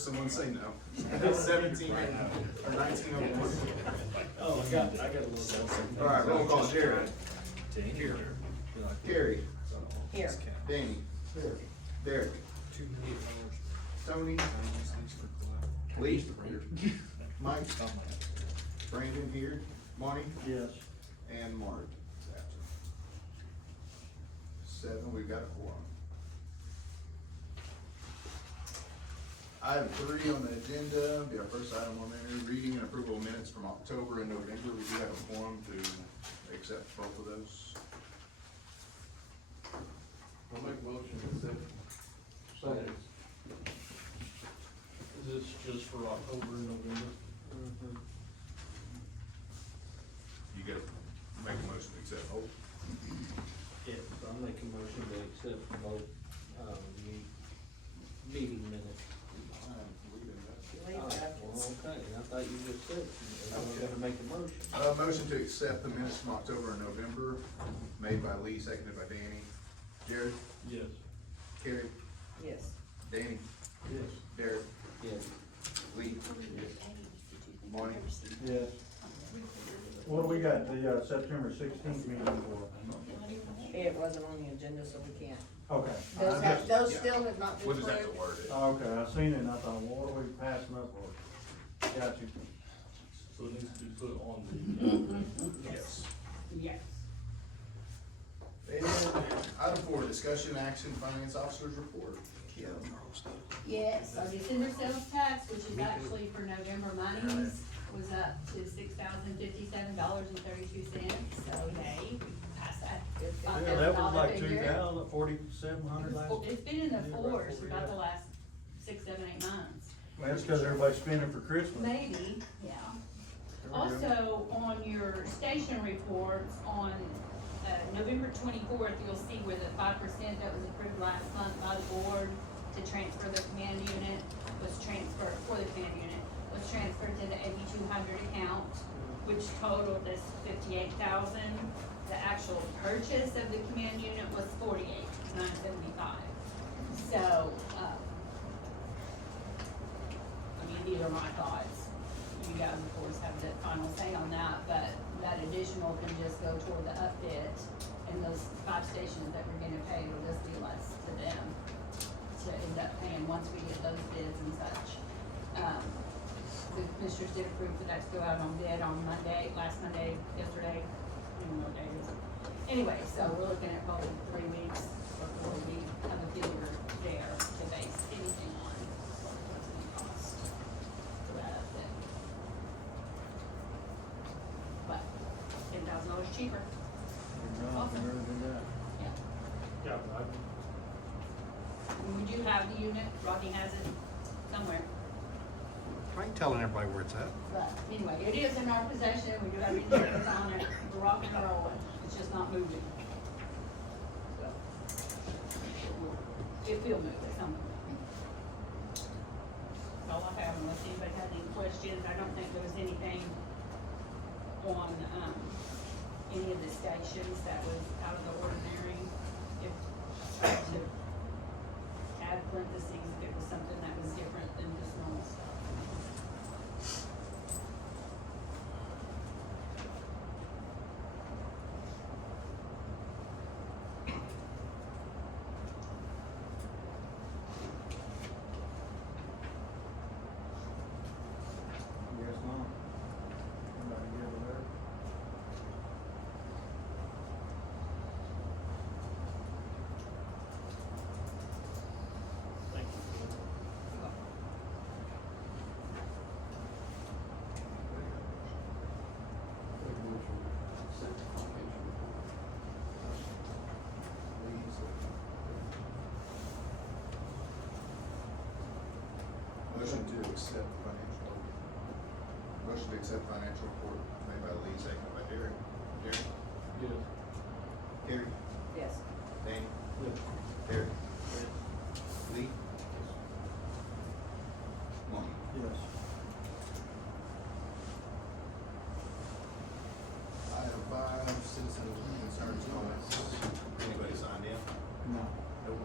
Someone say no. 17 or 1901. Oh, I got a little. All right, roll call. Jared. Here. Carrie. Here. Danny. Derek. Tony. Lee. Mike. Brandon here. Monty. Yes. And Mark is absent. 7, we've got a quorum. Item 3 on the agenda, be our first item on there, reading and approval of minutes from October and November. We do have a quorum to accept both of those. I'll make a motion to accept. Second. Is this just for October and November? You gotta make a motion to accept both. Yes, I'll make a motion to accept both, meeting minutes. Leave Oh, that. well, okay, I thought you just said, I was gonna make a motion. Motion to accept the minutes from October and November, made by Lee, seconded by Danny. Jared, Yes. Carrie, Yes. Danny, Yes. Derek, Yes. Lee, Monty. Yes. What do we got, the, September 16th meeting for? It wasn't on the agenda, so we can't. Okay. Those yeah. still have not been What does that approved. word is? Okay, I seen it and I thought, well, what are we passing up for? Got you. So it needs to be put on the. Yes. Yes. And item 4, discussion action, finance officer's report. Kim. Yes, our December sales tax, which is actually for November monies, was up to $6,057.32, so yay, passed that. Yeah, that was like $5,000 figure. 4,700 last. It's been in the fours for about the last 6, 7, 8 months. That's cause everybody's spending for Christmas. Maybe, yeah. There we go. Also, on your station reports, on November 24th, you'll see where the 5% that was approved last month by the board to transfer the command unit was transferred, for the command unit, was transferred to the 8,200 account, which totaled this 58,000. The actual purchase of the command unit was 48,975. So, I mean, these are my thoughts. You guys, of course, have the final say on that, but that additional can just go toward the upfit, and those 5 stations that we're gonna pay will just be less to them to end up paying once we get those bids and such. The commissioners did approve for that to go out on bid on Monday, last Monday, yesterday, I don't know what day it is. Anyway, so we're looking at probably 3 weeks before we have a figure there to base anything on what's it gonna cost for that upfit. But $10,000 cheaper, Awesome. yeah. Yeah, I. We do have the unit, Rodney has it somewhere, I ain't telling everybody where it's at. but anyway, it is in our possession, we do have insurance on it, we're rocking and rolling, it's just not moving. So, it will move at some point. That's all I have, unless anybody has any questions. I don't think there was anything on, any of the stations that was out of the ordinary. If, to add parentheses, if it was something that was different than just normal stuff. Yes, Mom. Everybody good with that? Thank you. Motion to accept financial. Motion to accept financial report made by Lee, seconded by Derek. Derek, Yes. Carrie, Yes. Danny, Yes. Derek, Lee, Monty. Yes. Item 5, citizens concerns, comments. Anybody signed in? No. Nope.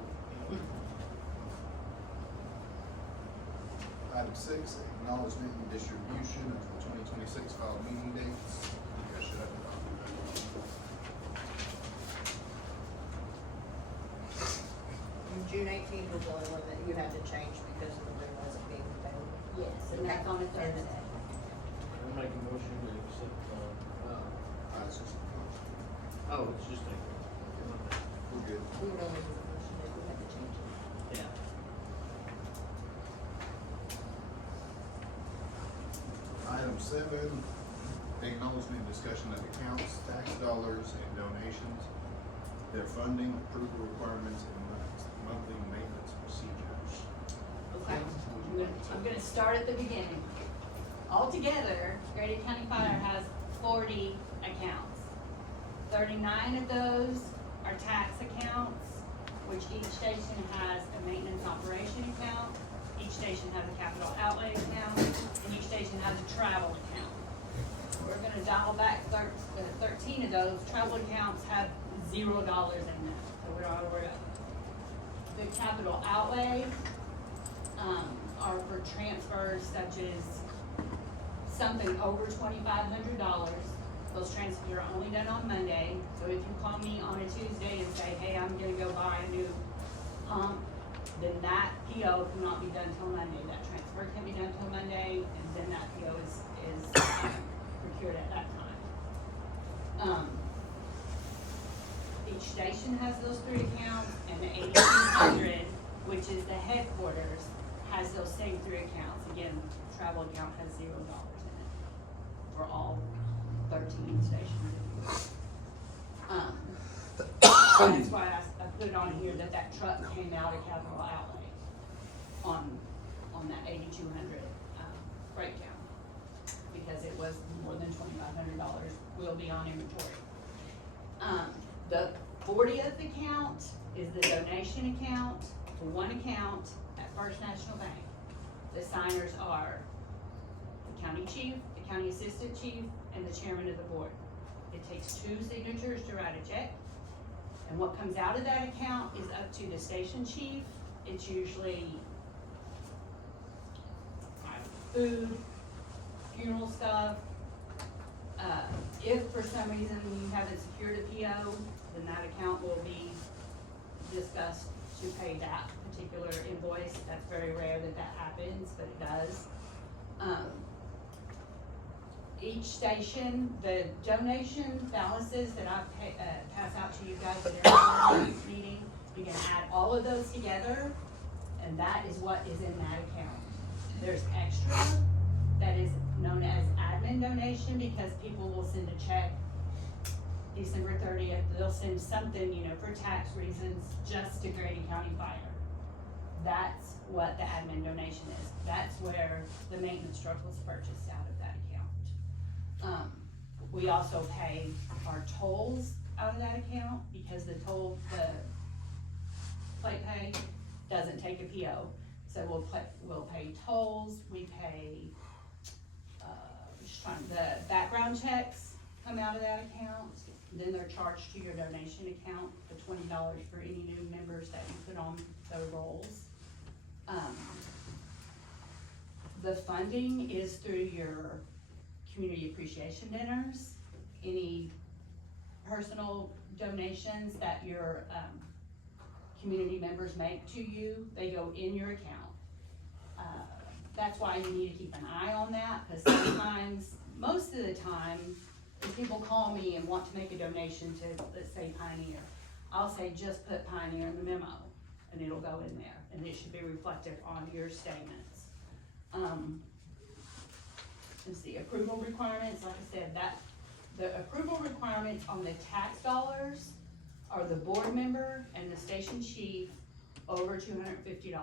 6, acknowledgement and distribution of the 2026 filed meeting dates. You guys should have a copy of And June 18th was the only one that you had to change because of the wasn't being available. Yes, and that's on a Thursday. I'll make a motion to accept, that. It's just a motion. oh, it's just a, We're good. We would only do the motion if we had to change it. yeah. Item 7, acknowledgement and discussion of accounts, tax dollars, and donations, their funding, approval requirements, and monthly maintenance procedures. Okay, I'm gonna start at the beginning. Altogether, Grady County Fire has 40 accounts. 39 of those are tax accounts, which each station has a maintenance operation account, each station has a capital outlay account, and each station has a travel account. We're gonna dial back 13 of those travel accounts have $0 in them, so we don't have to worry about it. The capital outlay, are for transfers such as something over $2,500. Those transfers are only done on Monday, so if you call me on a Tuesday and say, hey, I'm gonna go buy a new pump, then that PO cannot be done till Monday. That transfer can be done till Monday, and then that PO is procured at that time. Each station has those 3 accounts, and the 8,200, which is the headquarters, has those same 3 accounts. Again, travel account has $0 in it for all 13 stations. That's why I put on here that truck came out of capital outlay on that 8,200 breakdown, because it was more than $2,500 will be on inventory. The 40th account is the donation account, for 1 account at First National Bank. The signers are the county chief, the county assistant chief, and the chairman of the board. It takes 2 signatures to write a check, and what comes out of that account is up to the station chief. It's usually food, funeral stuff. If for some reason you haven't secured a PO, then that account will be discussed to pay that particular invoice. That's very rare that that happens, but it does. Each station, the donation balances that I pass out to you guys at every meeting, you can add all of those together, and that is what is in that account. There's extra that is known as admin donation, because people will send a check December 30th, they'll send something, for tax reasons, just to Grady County Fire. That's what the admin donation is. That's where the maintenance truck was purchased out of that account. We also pay our tolls out of that account, because the plate pay doesn't take a PO. So we'll pay tolls, we pay, the background checks come out of that account. Then they're charged to your donation account, the $20 for any new members that you put on the rolls. The funding is through your community appreciation dinners, any personal donations that your community members make to you, they go in your account. That's why you need to keep an eye on that, because sometimes, most of the time, if people call me and want to make a donation to, let's say, Pioneer, I'll say, just put Pioneer in the memo, and it'll go in there, and it should be reflected on your statements. Let's see, approval requirements, like I said, the approval requirements on the tax dollars are the board member and the station chief over $250.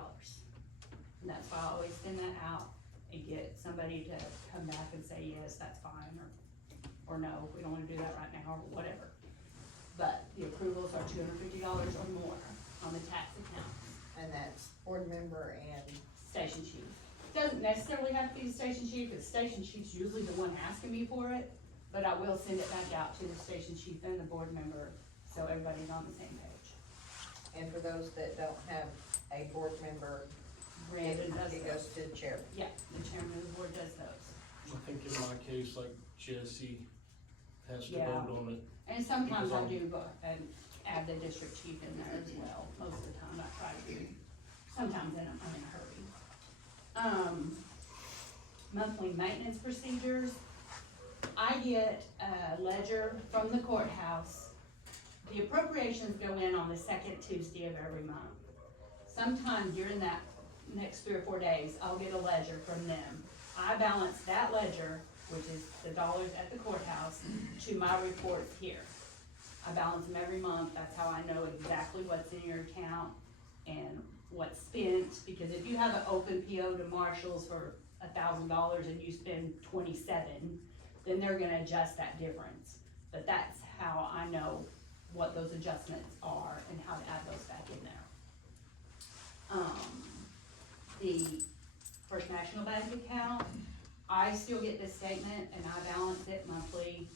And that's why I always send that out and get somebody to come back and say, yes, that's fine, or no, we don't wanna do that right now, or whatever. But the approvals are $250 or more on the tax accounts. And that's board member and, Station chief. Doesn't necessarily have to be the station chief, because station chief's usually the one asking me for it, but I will send it back out to the station chief and the board member, so everybody's on the same page. and for those that don't have a board member, Brandon does It goes those. to the chair. Yeah, the chairman of the board does those. I think in my case, like Jesse has to Yeah. vote on it. And sometimes Because I I'm- do go and add the district chief in there as well, most of the time I try to, sometimes I'm in a hurry. Monthly maintenance procedures, I get a ledger from the courthouse. The appropriations go in on the second Tuesday of every month. Sometime during that next 3 or 4 days, I'll get a ledger from them. I balance that ledger, which is the dollars at the courthouse, to my reports here. I balance them every month, that's how I know exactly what's in your account and what's spent, because if you have an open PO to Marshalls for $1,000 and you spend 27, then they're gonna adjust that difference. But that's how I know what those adjustments are and how to add those back in there. The First National Bank account, I still get this statement and I balance it monthly,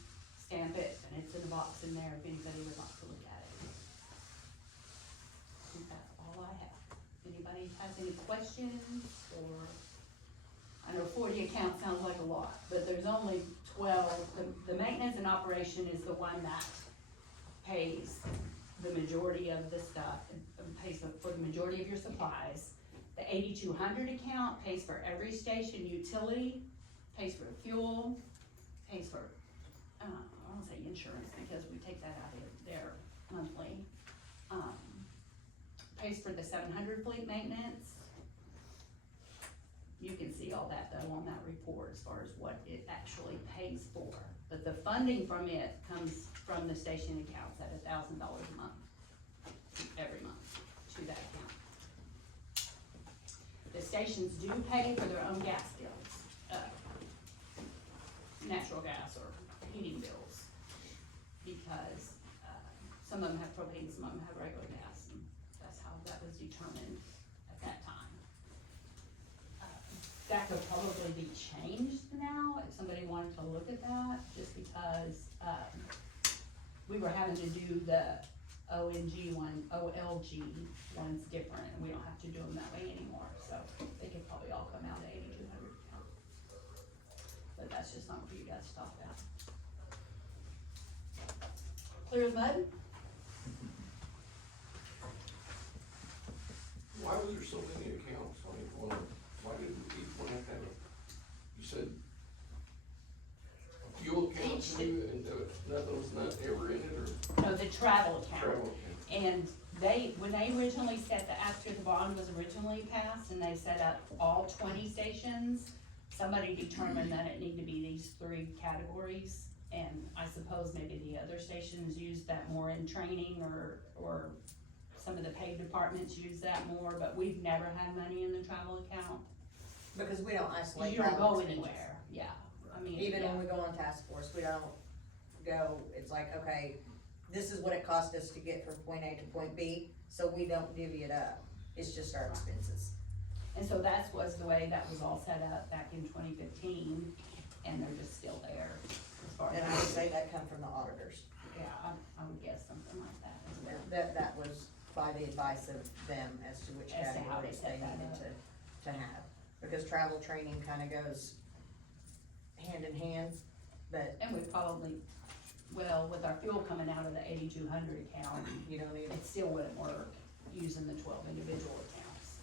stamp it, and it's in the box in there if anybody would like to look at it. I think that's all I have. Anybody has any questions or, I know 40 accounts sounds like a lot, but there's only 12. The maintenance and operation is the one that pays the majority of the stuff, and pays for the majority of your supplies. The 8200 account pays for every station utility, pays for fuel, pays for, I don't say insurance because we take that out of there monthly. Pays for the 700 fleet maintenance. You can see all that though on that report as far as what it actually pays for. But the funding from it comes from the station accounts at $1,000 a month, every month, to that account. The stations do pay for their own gas bills, natural gas or heating bills, because, some of them have propane, some of them have regular gas, and that's how that was determined at that time. That could probably be changed now, if somebody wanted to look at that, just because, we were having to do the OLG one's different, and we don't have to do them that way anymore, so they could probably all come out at 8200 account. But that's just not for you guys to talk about. Clear as mud? Why was there so many accounts on each one? Why did each one have to have a, you said a fuel account Each- too, and nothing was not ever in it, or No, the travel account. travel account? And when they originally set after the bond was originally passed and they set up all 20 stations, somebody determined that it needed to be these 3 categories. And I suppose maybe the other stations use that more in training or some of the paid departments use that more, but we've never had money in the travel account. Because we don't isolate You don't travel go expenses. anywhere, yeah, I mean, Even yeah. when we go on task force, we don't go, it's like, okay, this is what it cost us to get from point A to point B, so we don't divvy it up. It's just our expenses. And so that was the way that was all set up back in 2015, and they're just still there as far And I as, would say that come from the auditors. yeah, I would guess something like that as well. That was by the advice of them as to which As to how they categories set they that needed up. to have. Because travel training kinda goes hand in hand, but And we probably, well, with our fuel coming out of the 8200 account, you don't need, it still wouldn't work using the 12 individual accounts.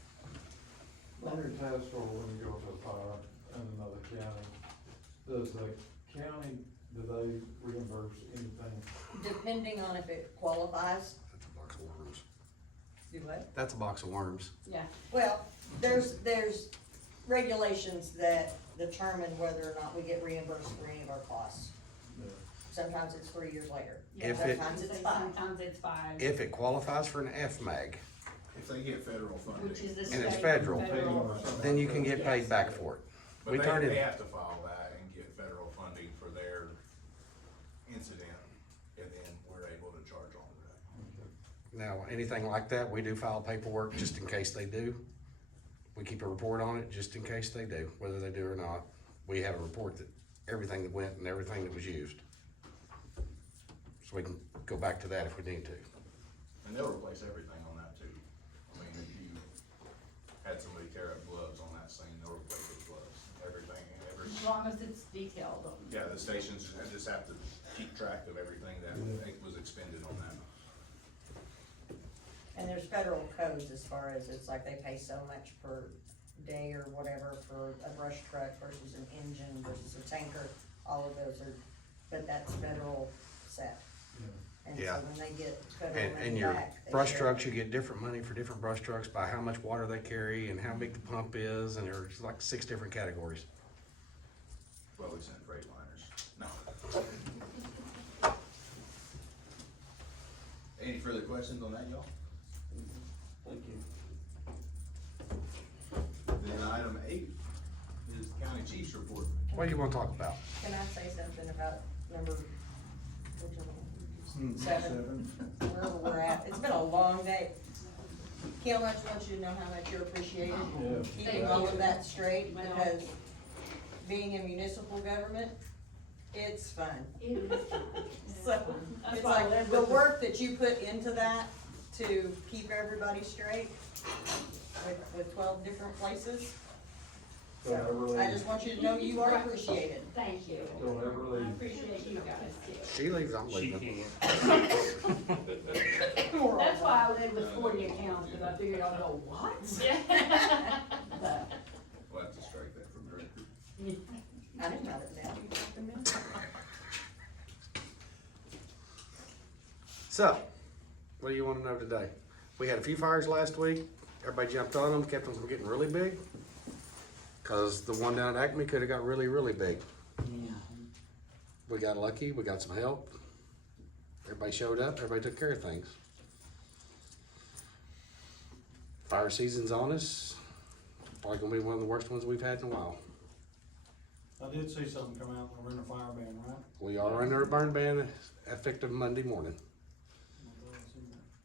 On your task force, when you go to a fire in another county, does the county, do they reimburse anything? depending on if it qualifies, That's a box of worms. do what? That's a box of worms. Yeah, Well, there's regulations that determine whether or not we get reimbursed for any of our costs. Sometimes it's 3 years later. yeah, If it- Sometimes it's 5. sometimes it's 5, If it qualifies for an FMAG, If they get federal funding. which is the And state. it's federal. federal. then you can get paid back for it. But We turned they it, have to file that and get federal funding for their incident, and then we're able to charge all of that. now, anything like that, we do file paperwork just in case they do. We keep a report on it just in case they do, whether they do or not. We have a report that everything that went and everything that was used. So we can go back to that if we need to. And they'll replace everything on that too. I mean, if you had somebody tear up as long as it's detailed. Yeah, the stations just have to keep track of everything that was expended on that. And there's federal codes as far as it's like they pay so much per day or whatever for a brush truck versus an engine versus a tanker, all of those are, but that's federal set. And so Yeah. when they get federal And money your back. they brush share. trucks, you get different money for different brush trucks by how much water they carry and how big the pump is, and there's like 6 different categories. Well, we sent freight liners. No. Any further questions on that, y'all? Thank you. Then item 8 is county chief's report. What do you wanna talk about? Can I say something about number, which one? 7, wherever we're at, it's been a long day. Kim, I just want you to know how much you're appreciated, keeping all of that straight, because being in municipal government, it's fun. So, That's it's why I like, live the with work that you put into that to keep everybody straight with 12 different places. So, I just want you to know you are appreciated. Thank you. Don't ever I leave. appreciate you guys too. She leaves, I'm She leaving. can't. That's why I live with 40 accounts, because I figured I'll go, what? But, We'll have to strike that from the record. I didn't write it down. You talked to me. So, what do you wanna know today? We had a few fires last week, everybody jumped on them, kept them from getting really big. Cause the one down at Acme could've got really, really big. We got lucky, we got some help. Everybody showed up, everybody took care of things. Fire season's on us, probably gonna be one of the worst ones we've had in a while. I did see something come out, we're in a fire ban, right? We are under a burn ban effective Monday morning.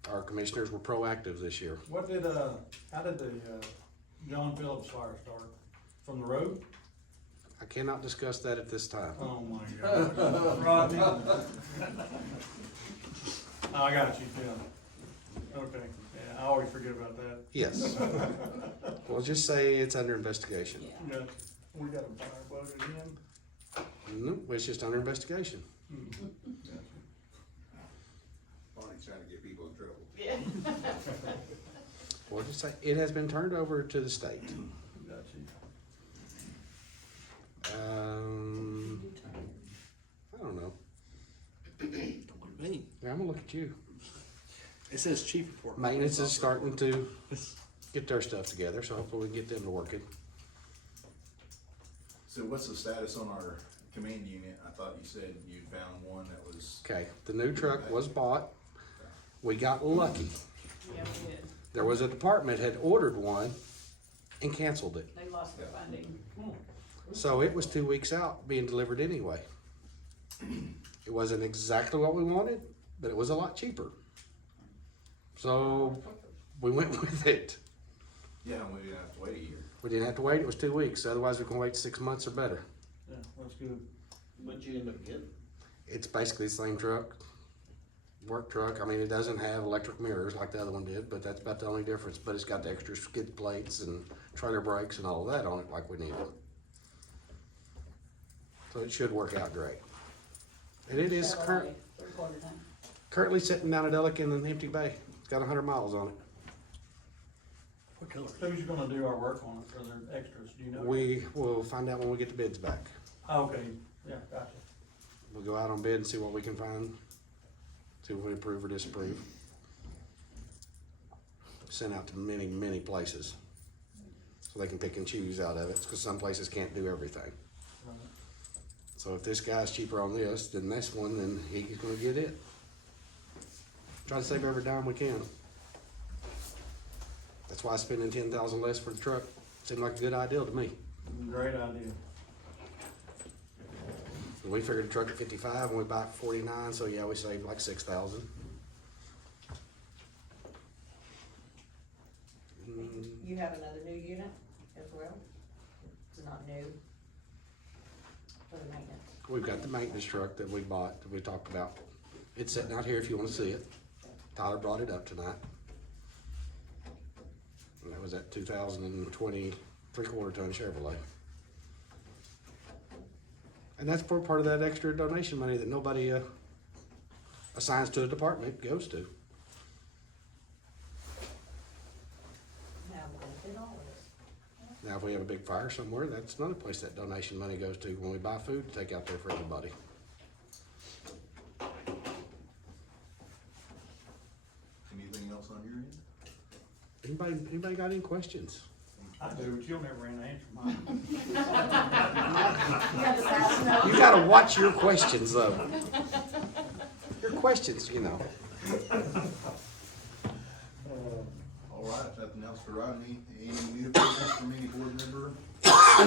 Our commissioners were proactive this year. What did, how did the, John Phillips fire start? From the road? I cannot discuss that at this time. Oh my God. Rodney. Oh, I got you, yeah. Okay, yeah, I always forget about that. Yes. We'll just say it's under investigation. yeah. Yeah, we got a fire budget in. Nope, it's just under investigation. Bonnie's trying to get people in trouble. We'll just say it has been turned over to the state. Got you. I don't know. Me. Yeah, I'm gonna look at you. It says chief report. Maintenance is starting to get their stuff together, so hopefully we can get them to work it. So what's the status on our command unit? I thought you said you found one that was, Okay, the new truck was bought. We got lucky. Yeah, we did. There was a department had ordered one and canceled it. They lost their funding. So it was 2 weeks out being delivered anyway. It wasn't exactly what we wanted, but it was a lot cheaper. So we went with it. yeah, we didn't have to wait a year. We didn't have to wait, it was 2 weeks, otherwise we can wait 6 months or better. Yeah, that's good. What'd you end up getting? It's basically the same truck, work truck. I mean, it doesn't have electric mirrors like the other one did, but that's about the only difference. But it's got the extra skid plates and trailer brakes and all of that on it like we needed. So it should work out great. And it is Chevrolet, 3/4 ton. currently sitting down at Ellick in an empty bay. It's got 100 miles on it. What color? Who's gonna do our work on it, or their extras, do you know? We will find out when we get the bids back. Okay, yeah, gotcha. We'll go out on bid and see what we can find. See if we approve or disapprove. Sent out to many, many places. So they can pick and choose out of it, because some places can't do everything. Right. So if this guy's cheaper on this than this one, then he's gonna get it. Try to save every dime we can. That's why spending 10,000 less for the truck seemed like a good idea to me. Great idea. We figured the truck at 55 and we buy it for 49, so yeah, we saved like 6,000. You have another new unit as well? It's not new. For the maintenance. We've got the maintenance truck that we bought, that we talked about. It's sitting out here if you wanna see it. Tyler brought it up tonight. And that was that 2020 3/4 ton Chevrolet. And that's for part of that extra donation money that nobody, assigns to a department, goes to. Now, we'll get all of it. Now, if we have a big fire somewhere, that's another place that donation money goes to, when we buy food to take out there for everybody. Anything else on your end? Anybody got any questions? I do, but you'll never answer mine. You have to pass it You gotta watch your questions, though. Your questions, you know. All right, if nothing else for Rodney, any new business from any board member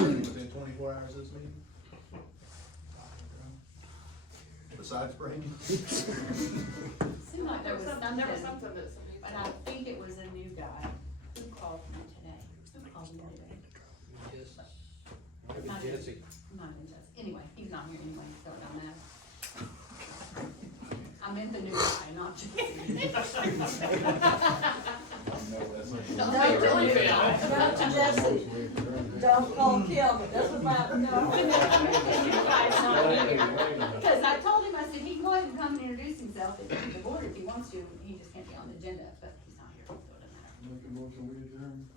within 24 hours of this meeting? Besides Brady? Seemed like there was something, There was something that somebody but I think it was a new guy. Who called me today? Who called me today? Maybe Not Jesse. Not even Jesse. Anyway, he's not here anyway, so it don't matter. I meant the new guy, not Jesse. No, not to Jesse. Don't call Kim, that's what my, The new guy's not here. Because I told him, I said, he can go ahead and come and introduce himself at the board if he wants to, he just can't be on the agenda, but he's not here, so it doesn't matter. Make a motion, we adjourn.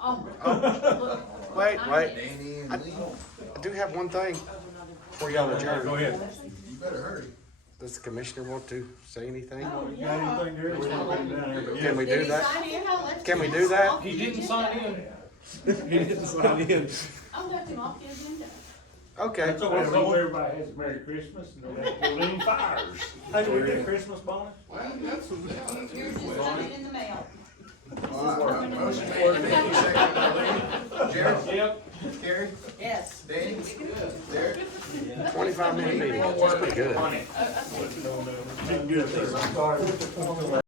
Oh, Wait, wait. Danny and Lee, I do have one thing before y'all adjourn. Go ahead. you better hurry. Does the commissioner want to say anything? Oh, You got anything there? We don't put it down here, but Can we Did do he that? sign in? Can we do that? He didn't sign in. He didn't sign in. I left him off the agenda. Okay. That's I okay. hope everybody has a Merry Christmas and don't have to lean fires. Hey, do we get a Christmas bonus? Yours just coming in the mail. All right, motion made, Danny, second by Lee. Jared? Yep. Carrie? Yes. Danny? Derek? 25-minute meeting, that's pretty good. Didn't do it.